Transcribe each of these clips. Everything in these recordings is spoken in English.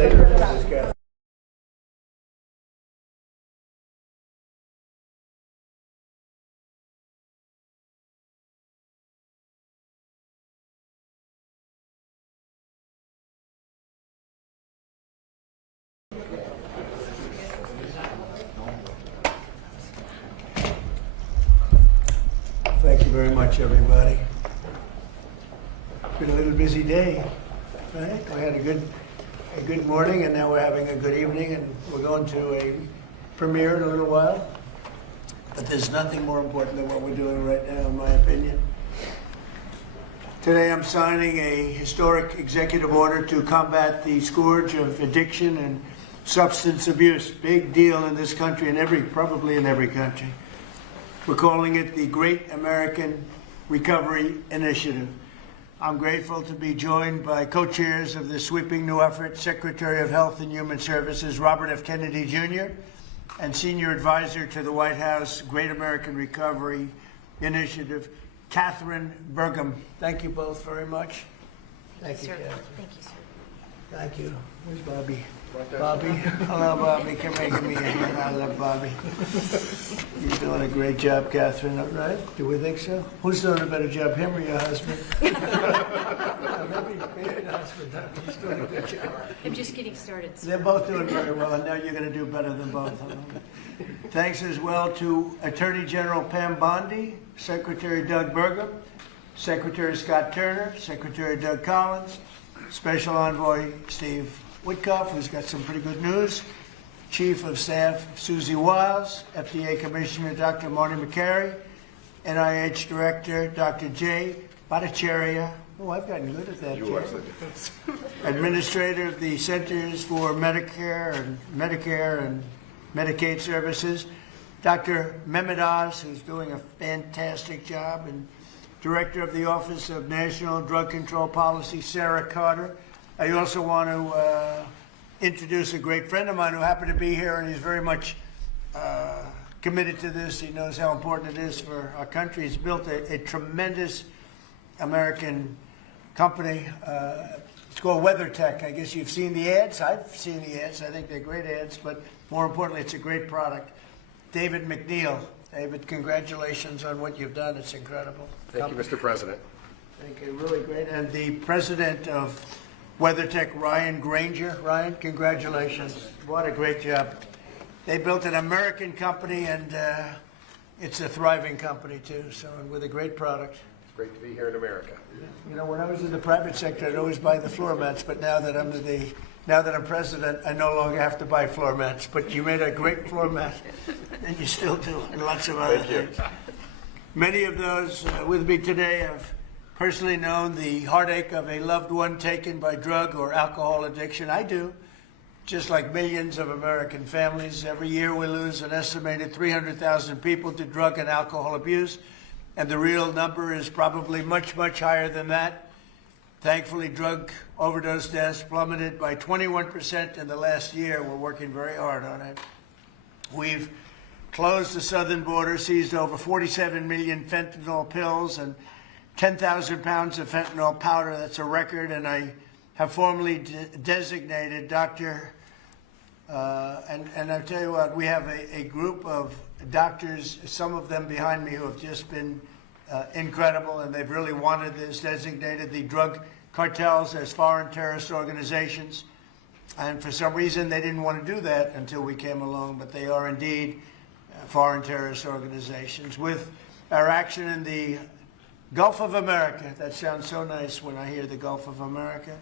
later. Mrs. Catherine. Thank you very much, everybody. Been a little busy day, right? We had a good morning, and now we're having a good evening, and we're going to a premiere in a little while. But there's nothing more important than what we're doing right now, in my opinion. Today I'm signing a historic executive order to combat the scourge of addiction and substance abuse. Big deal in this country and probably in every country. We're calling it the Great American Recovery Initiative. I'm grateful to be joined by co-chairs of this sweeping new effort, Secretary of Health and Human Services Robert F. Kennedy Jr. and Senior Advisor to the White House Great American Recovery Initiative, Catherine Burgum. Thank you both very much. Thank you, Catherine. Thank you, sir. Thank you. Where's Bobby? Bobby. Hello, Bobby. Come here, give me a hand. I love Bobby. You're doing a great job, Catherine, right? Do we think so? Who's doing a better job, him or your husband? Maybe your husband. He's doing a good job. I'm just getting started, sir. They're both doing very well, and now you're going to do better than both of them. Thanks as well to Attorney General Pam Bondi, Secretary Doug Burgum, Secretary Scott Turner, Secretary Doug Collins, Special Envoy Steve Witkoff, who's got some pretty good news, Chief of Staff Susie Wiles, FDA Commissioner Dr. Marty McCary, NIH Director Dr. Jay Bhattacharya. Oh, I've gotten good at that, Jay. Administrator of the Centers for Medicare and Medicaid Services, Dr. Mehmet Oz, who's doing a fantastic job, and Director of the Office of National Drug Control Policy, Sarah Carter. I also want to introduce a great friend of mine who happened to be here, and he's very much committed to this. He knows how important it is for our country. He's built a tremendous American company. It's called WeatherTech. I guess you've seen the ads. I've seen the ads. I think they're great ads, but more importantly, it's a great product. David McNeil. David, congratulations on what you've done. It's incredible. Thank you, Mr. President. Thank you. Really great. And the president of WeatherTech, Ryan Granger. Ryan, congratulations. What a great job. They built an American company, and it's a thriving company, too, so with a great product. It's great to be here in America. You know, when I was in the private sector, I'd always buy the floor mats, but now that I'm president, I no longer have to buy floor mats. But you made a great floor mat, and you still do, and lots of other things. Many of those with me today have personally known the heartache of a loved one taken by drug or alcohol addiction. I do. Just like millions of American families, every year we lose an estimated 300,000 people to drug and alcohol abuse, and the real number is probably much, much higher than that. Thankfully, drug overdose deaths plummeted by 21% in the last year. We're working very hard on it. We've closed the southern border, seized over 47 million fentanyl pills and 10,000 pounds of fentanyl powder. That's a record, and I have formally designated Dr. And I'll tell you what, we have a group of doctors, some of them behind me, who have just been incredible, and they've really wanted this, designated the drug cartels as foreign terrorist organizations. And for some reason, they didn't want to do that until we came along, but they are indeed foreign terrorist organizations. With our action in the Gulf of America, that sounds so nice when I hear the Gulf of America.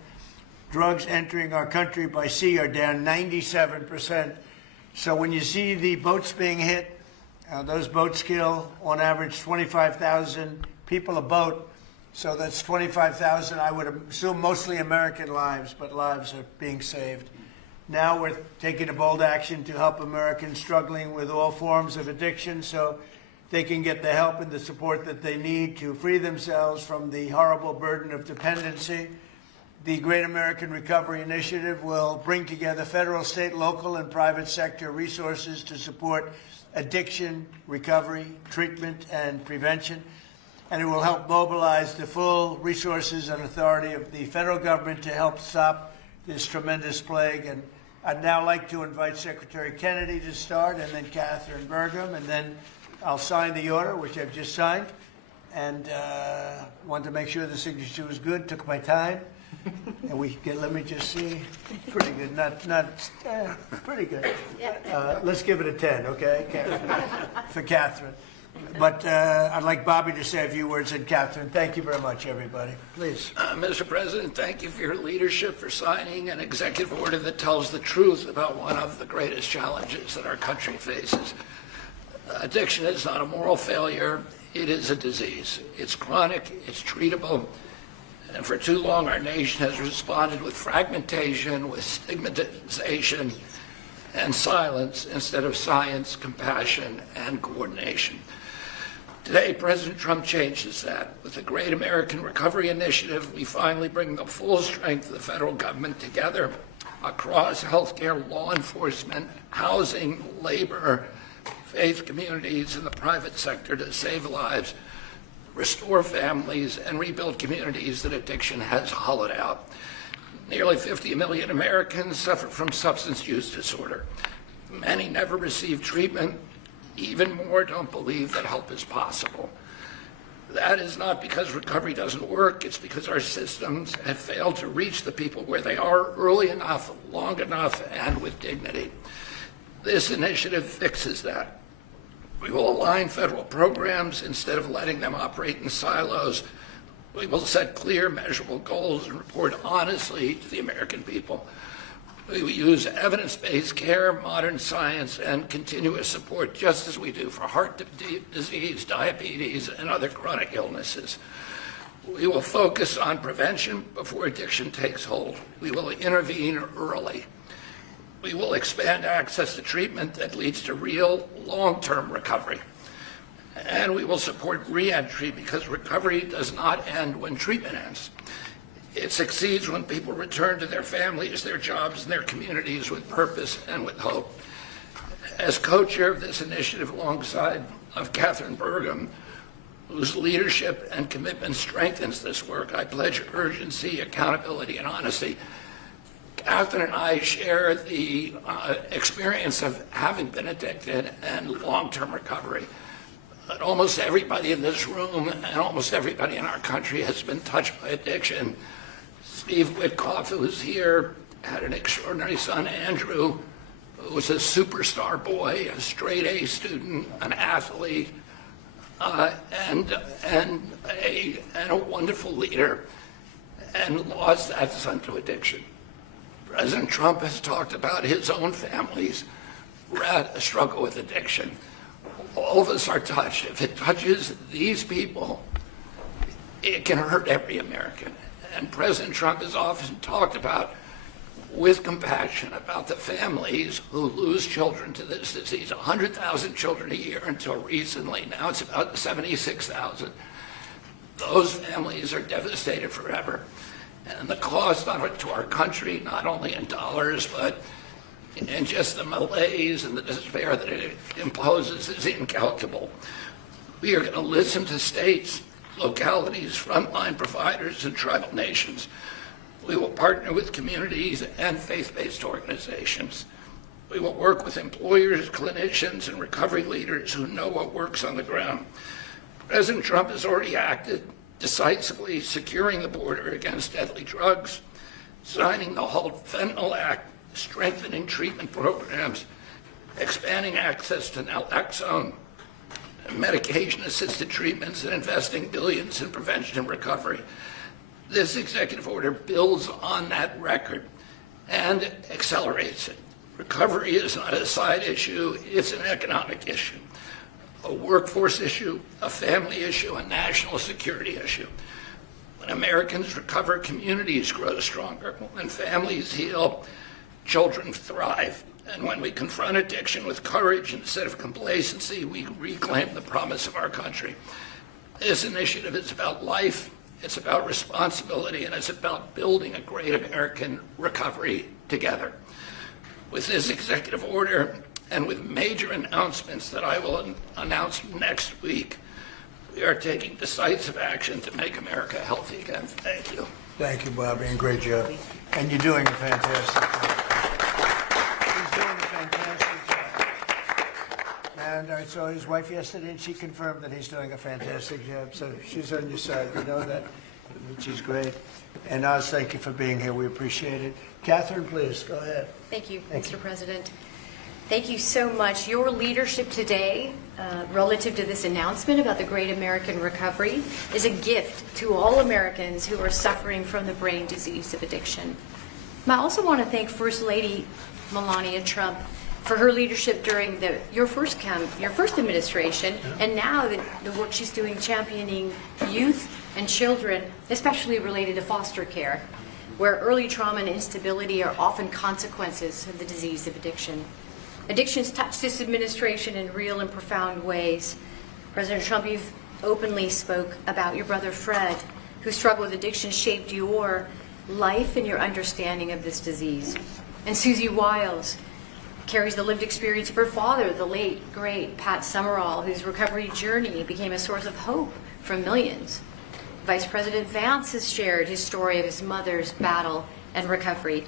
Drugs entering our country by sea are down 97%. So when you see the boats being hit, those boats kill on average 25,000 people a boat. So that's 25,000, I would assume mostly American lives, but lives are being saved. Now we're taking a bold action to help Americans struggling with all forms of addiction so they can get the help and the support that they need to free themselves from the horrible burden of dependency. The Great American Recovery Initiative will bring together federal, state, local, and private sector resources to support addiction, recovery, treatment, and prevention. And it will help mobilize the full resources and authority of the federal government to help stop this tremendous plague. And I'd now like to invite Secretary Kennedy to start, and then Catherine Burgum, and then I'll sign the order, which I've just signed. And wanted to make sure the signature was good, took my time. And we get, let me just see, pretty good, pretty good. Let's give it a 10, okay, Catherine? For Catherine. But I'd like Bobby to say a few words, and Catherine, thank you very much, everybody. Please. Mr. President, thank you for your leadership, for signing an executive order that tells the truth about one of the greatest challenges that our country faces. Addiction is not a moral failure, it is a disease. It's chronic, it's treatable, and for too long our nation has responded with fragmentation, with stigmatization, and silence instead of science, compassion, and coordination. Today, President Trump changes that. With the Great American Recovery Initiative, we finally bring the full strength of the federal government together across healthcare, law enforcement, housing, labor, faith communities, and the private sector to save lives, restore families, and rebuild communities that addiction has hollowed out. Nearly 50 million Americans suffer from substance use disorder. Many never receive treatment. Even more don't believe that help is possible. That is not because recovery doesn't work, it's because our systems have failed to reach the people where they are early enough, long enough, and with dignity. This initiative fixes that. We will align federal programs instead of letting them operate in silos. We will set clear, measurable goals and report honestly to the American people. We will use evidence-based care, modern science, and continuous support, just as we do for heart disease, diabetes, and other chronic illnesses. We will focus on prevention before addiction takes hold. We will intervene early. We will expand access to treatment that leads to real long-term recovery. And we will support re-entry because recovery does not end when treatment ends. It succeeds when people return to their families, their jobs, and their communities with purpose and with hope. As co-chair of this initiative alongside of Catherine Burgum, whose leadership and commitment strengthens this work, I pledge urgency, accountability, and honesty. Catherine and I share the experience of having been addicted and long-term recovery. But almost everybody in this room and almost everybody in our country has been touched by addiction. Steve Witkoff, who is here, had an extraordinary son, Andrew, who was a superstar boy, a straight A student, an athlete, and a wonderful leader, and lost that son to addiction. President Trump has talked about his own family's struggle with addiction. All of us are touched. If it touches these people, it can hurt every American. And President Trump has often talked about, with compassion, about the families who lose children to this disease. 100,000 children a year until recently. Now it's about 76,000. Those families are devastated forever. And the cost to our country, not only in dollars, but in just the malaise and the despair that it imposes, is incalculable. We are going to listen to states, localities, frontline providers, and tribal nations. We will partner with communities and faith-based organizations. We will work with employers, clinicians, and recovery leaders who know what works on the ground. President Trump has already acted decisively, securing the border against deadly drugs, signing the Halt Fentanyl Act, strengthening treatment programs, expanding access to naloxone, medication-assisted treatments, and investing billions in prevention and recovery. This executive order builds on that record and accelerates it. Recovery is not a side issue, it's an economic issue, a workforce issue, a family issue, a national security issue. When Americans recover, communities grow stronger. When families heal, children thrive. And when we confront addiction with courage instead of complacency, we reclaim the promise of our country. This initiative is about life, it's about responsibility, and it's about building a great American recovery together. With this executive order and with major announcements that I will announce next week, we are taking decisive action to make America healthy again. Thank you. Thank you, Bobby, and great job. And you're doing a fantastic job. He's doing a fantastic job. And I saw his wife yesterday, and she confirmed that he's doing a fantastic job. So she's on your side, you know that, which is great. And Oz, thank you for being here. We appreciate it. Catherine, please, go ahead. Thank you, Thank Mr. President. Thank you so much. Your leadership today, relative to this announcement about the Great American Recovery, is a gift to all Americans who are suffering from the brain disease of addiction. And I also want to thank First Lady Melania Trump for her leadership during your first administration, and now the work she's doing championing youth and children, especially related to foster care, where early trauma and instability are often consequences of the disease of addiction. Addictions touch this administration in real and profound ways. President Trump, you've openly spoke about your brother Fred, whose struggle with addiction shaped your life and your understanding of this disease. And Susie Wiles carries the lived experience of her father, the late, great Pat Summerall, whose recovery journey became a source of hope for millions. Vice President Vance has shared his story of his mother's battle and recovery.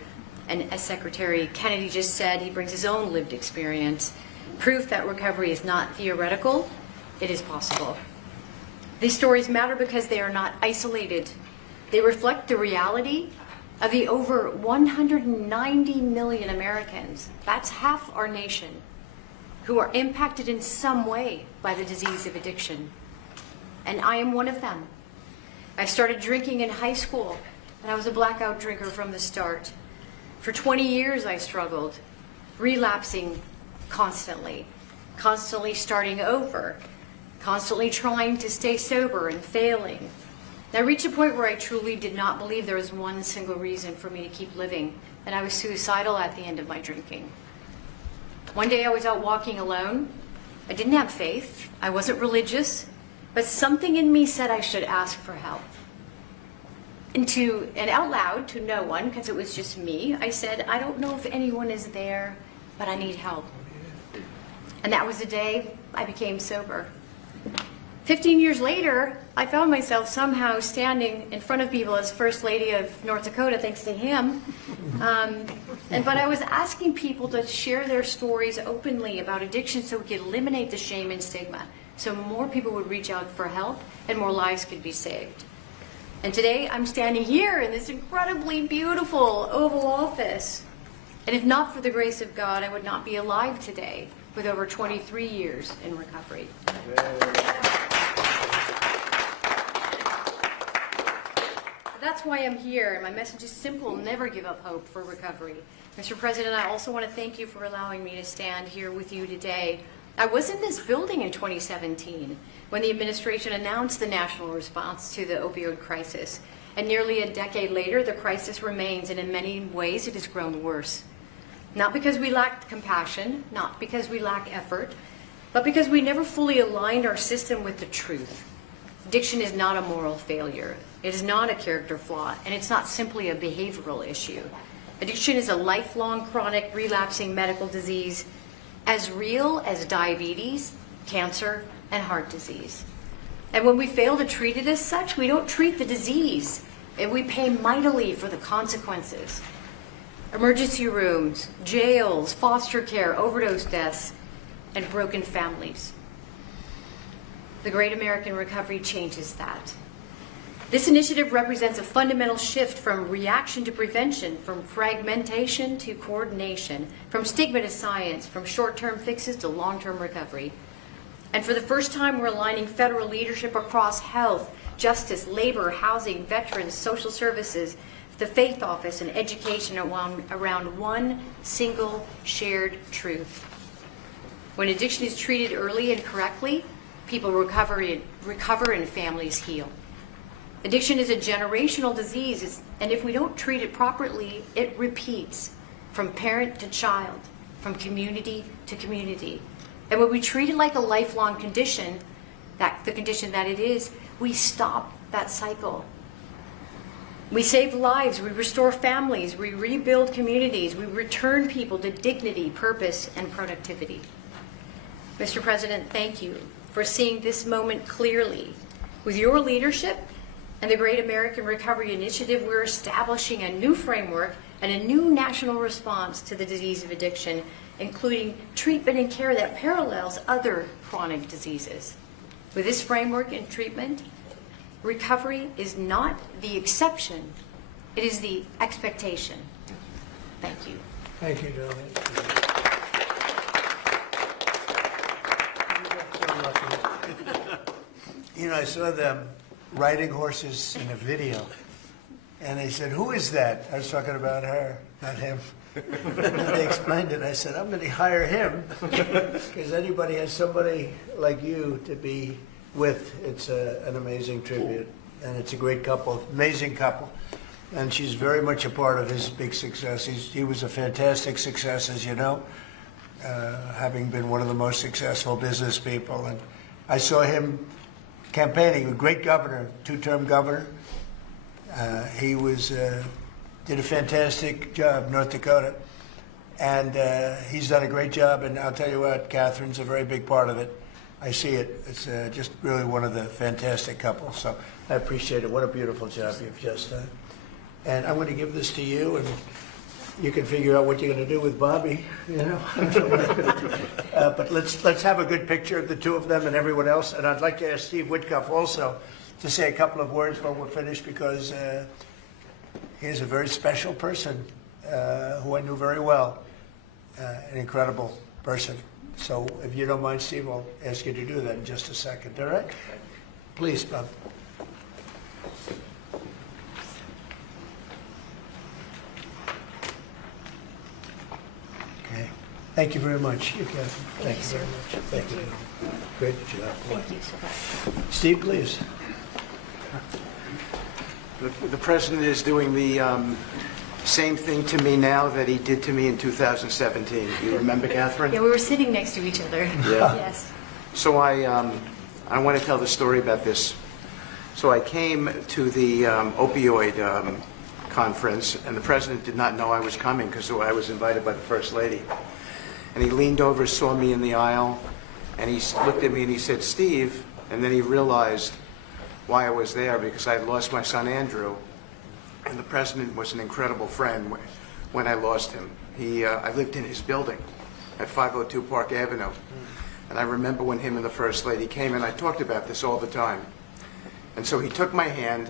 And as Secretary Kennedy just said, he brings his own lived experience, proof that recovery is not theoretical, it is possible. These stories matter because they are not isolated. They reflect the reality of the over 190 million Americans, that's half our nation, who are impacted in some way by the disease of addiction. And I am one of them. I started drinking in high school, and I was a blackout drinker from the start. For 20 years I struggled, relapsing constantly starting over, constantly trying to stay sober and failing. And I reached a point where I truly did not believe there was one single reason for me to keep living, and I was suicidal at the end of my drinking. One day I was out walking alone. I didn't have faith, I wasn't religious, but something in me said I should ask for help. And out loud to no one, because it was just me, I said, I don't know if anyone is there, but I need help. And that was the day I became sober. 15 years later, I found myself somehow standing in front of people as First Lady of North Dakota, thanks to him. But I was asking people to share their stories openly about addiction so we could eliminate the shame and stigma, so more people would reach out for help and more lives could be saved. And today I'm standing here in this incredibly beautiful Oval Office. And if not for the grace of God, I would not be alive today with over 23 years in recovery. That's why I'm here, and my message is simple: never give up hope for recovery. Mr. President, I also want to thank you for allowing me to stand here with you today. I was in this building in 2017 when the administration announced the national response to the opioid crisis. And nearly a decade later, the crisis remains, and in many ways it has grown worse. Not because we lacked compassion, not because we lack effort, but because we never fully aligned our system with the truth. Addiction is not a moral failure. It is not a character flaw, and it's not simply a behavioral issue. Addiction is a lifelong, chronic, relapsing medical disease as real as diabetes, cancer, and heart disease. And when we fail to treat it as such, we don't treat the disease, and we pay mightily for the consequences. Emergency rooms, jails, foster care, overdose deaths, and broken families. The Great American Recovery changes that. This initiative represents a fundamental shift from reaction to prevention, from fragmentation to coordination, from stigma to science, from short-term fixes to long-term recovery. And for the first time, we're aligning federal leadership across health, justice, labor, housing, veterans, social services, the faith office, and education around one single shared truth. When addiction is treated early and correctly, people recover and families heal. Addiction is a generational disease, and if we don't treat it properly, it repeats from parent to child, from community to community. And when we treat it like a lifelong condition, the condition that it is, we stop that cycle. We save lives, we restore families, we rebuild communities, we return people to dignity, purpose, and productivity. Mr. President, thank you for seeing this moment clearly. With your leadership, And the Great American Recovery Initiative, we're establishing a new framework and a new national response to the disease of addiction, including treatment and care that parallels other chronic diseases. With this framework and treatment, recovery is not the exception, it is the expectation. Thank you. Thank you, darling. You know, I saw them riding horses in a video, and they said, "Who is that?" I was talking about her, not him. And they explained it. I said, "I'm going to hire him because anybody has somebody like you to be with. It's an amazing tribute, and it's a great couple, amazing couple." And she's very much a part of his big success. He was a fantastic success, as you know, having been one of the most successful business people. And I saw him campaigning, a great governor, two-term governor. He did a fantastic job, North Dakota. And he's done a great job. And I'll tell you what, Catherine's a very big part of it. I see it. It's just really one of the fantastic couples. So I appreciate it. What a beautiful job you've just done. And I'm going to give this to you, and you can figure out what you're going to do with Bobby, you know. But let's have a good picture of the two of them and everyone else. And I'd like to ask Steve Whitcuff also to say a couple of words when we're finished, because he's a very special person who I knew very well, an incredible person. So if you don't mind, Steve, I'll ask you to do that in just a second, all right? Please, Bob. Okay. Thank you very much. You, Catherine. Thank you very much. Thank you. Great job. Thank you so much. Steve, please. The president is doing the same thing to me now that he did to me in 2017. You remember, Catherine? Yeah, we were sitting next to each other. Yeah. Yes. So I want to tell the story about this. So I came to the opioid conference, and the president did not know I was coming because I was invited by the First Lady. And he leaned over, saw me in the aisle, and he looked at me and he said, "Steve," and then he realized why I was there, because I had lost my son Andrew, and the president was an incredible friend when I lost him. I lived in his building at 502 Park Avenue, and I remember when him and the First Lady came, and I talked about this all the time. And so he took my hand,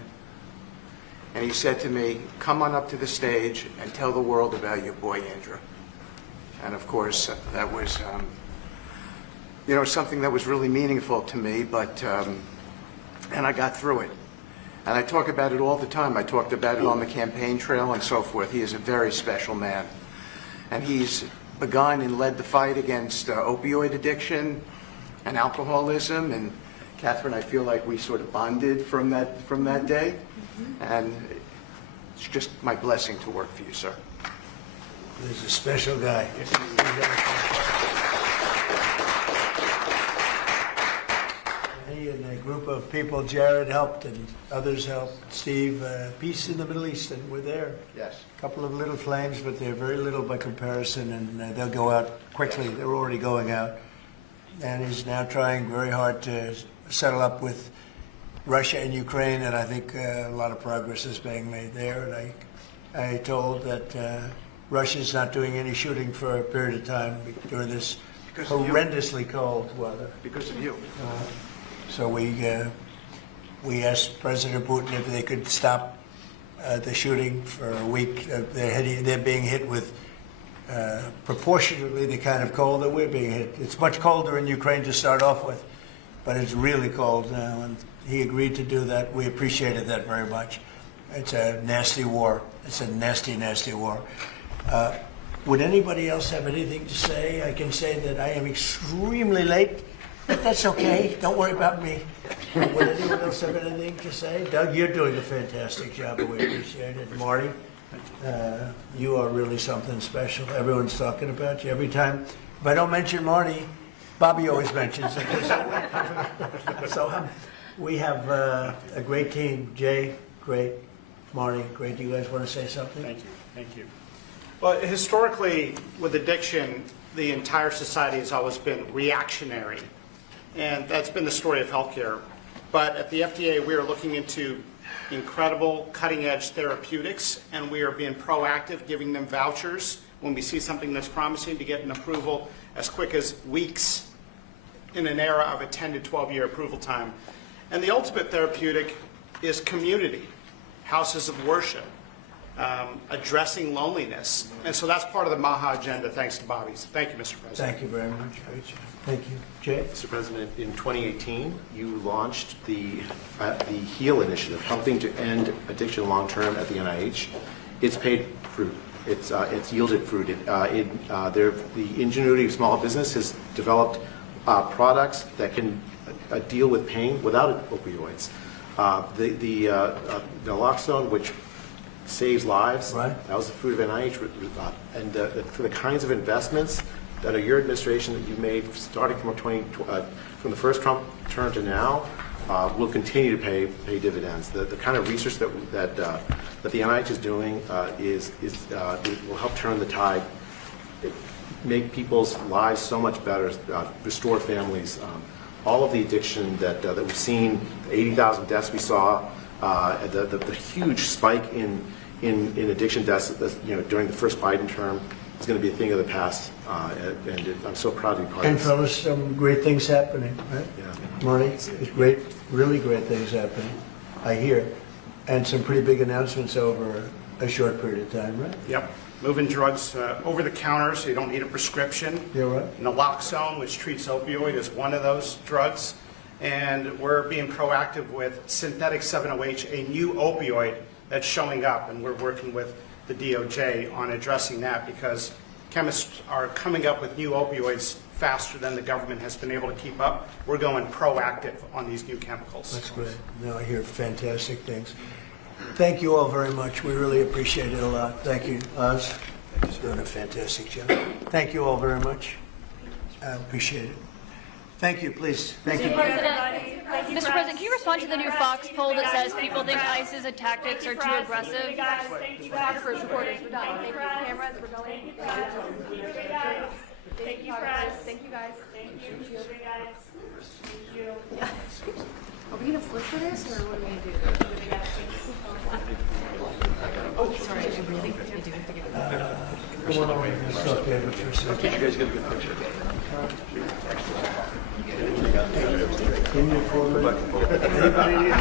and he said to me, "Come on up to the stage and tell the world about your boy Andrew." And of course, that was, something that was really meaningful to me, but, and I got through it. And I talk about it all the time. I talked about it on the campaign trail and so forth. He is a very special man. And he's begun and led the fight against opioid addiction and alcoholism. And Catherine, I feel like we sort of bonded from that day. And it's just my blessing to work for you, sir. He's a special guy. He and a group of people, Jared helped and others helped. Steve, peace in the Middle East, and we're there. Yes. A couple of little flames, but they're very little by comparison, and they'll go out quickly. They're already going out. And he's now trying very hard to settle up with Russia and Ukraine, and I think a lot of progress is being made there. And I told that Russia's not doing any shooting for a period of time during this horrendously cold weather. Because of you. So we asked President Putin if they could stop the shooting for a week. They're being hit with proportionately the kind of cold that we're being hit. It's much colder in Ukraine to start off with, but it's really cold now, and he agreed to do that. We appreciated that very much. It's a nasty war. It's a nasty, nasty war. Would anybody else have anything to say? I can say that I am extremely late, but that's okay. Don't worry about me. Would anyone else have anything to say? Doug, you're doing a fantastic job, and we appreciate it. Marty, you are really something special. Everyone's talking about you every time. If I don't mention Marty, Bobby always mentions it. So we have a great team. Jay, great. Marty, great. Do you guys want to say something? Thank you. Thank you. Well, historically, with addiction, the entire society has always been reactionary, and that's been the story of healthcare. But at the FDA, we are looking into incredible cutting-edge therapeutics, and we are being proactive, giving them vouchers when we see something that's promising to get an approval as quick as weeks in an era of a 10 to 12-year approval time. And the ultimate therapeutic is community, houses of worship, addressing loneliness. And so that's part of the MAHA agenda, thanks to Bobby's. Thank you, Mr. President. Thank you very much. Great job. Thank you. Jay? Mr. President, in 2018, you launched the HEAL initiative, helping to end addiction long-term at the NIH. It's paid fruit. It's yielded fruit. The ingenuity of small business has developed products that can deal with pain without opioids. The naloxone, which saves lives, right. That was the fruit of NIH. And for the kinds of investments that are your administration that you've made, starting from the first Trump term to now, will continue to pay dividends. The kind of research that the NIH is doing will help turn the tide, make people's lives so much better, restore families. All of the addiction that we've seen, 80,000 deaths we saw, the huge spike in addiction deaths, during the first Biden term, is going to be a thing of the past, and I'm so proud to be part of And this. fellas, some great things happening, right? Yeah. Marty, there's great, really great things happening, I hear. And some pretty big announcements over a short period of time, right? Yep. Moving drugs over the counter so you don't need a prescription. Yeah, right. Naloxone, which treats opioid, is one of those drugs. And we're being proactive with synthetic 7-OH, a new opioid that's showing up. And we're working with the DOJ on addressing that because chemists are coming up with new opioids faster than the government has been able to keep up. We're going proactive on these new chemicals. That's great. No, I hear fantastic things. Thank you all very much. We really appreciate it a lot. Thank you, Oz. He's doing a fantastic job. Thank you all very much. I appreciate it. Thank you, please. Thank you. Mr. President, can you respond to the new Fox poll that says people think ICE's tactics are too aggressive? Photographers, reporters, we're done. Thank you. Cameras, we're going. Thank you, press. Thank you, guys. Thank you, guys. Thank you. Are we going to flip for this, or what are we going to do? Oh, sorry, I really do. Come on over. Let's talk to David for a second. You guys get a good picture. Can you afford it? Anybody need-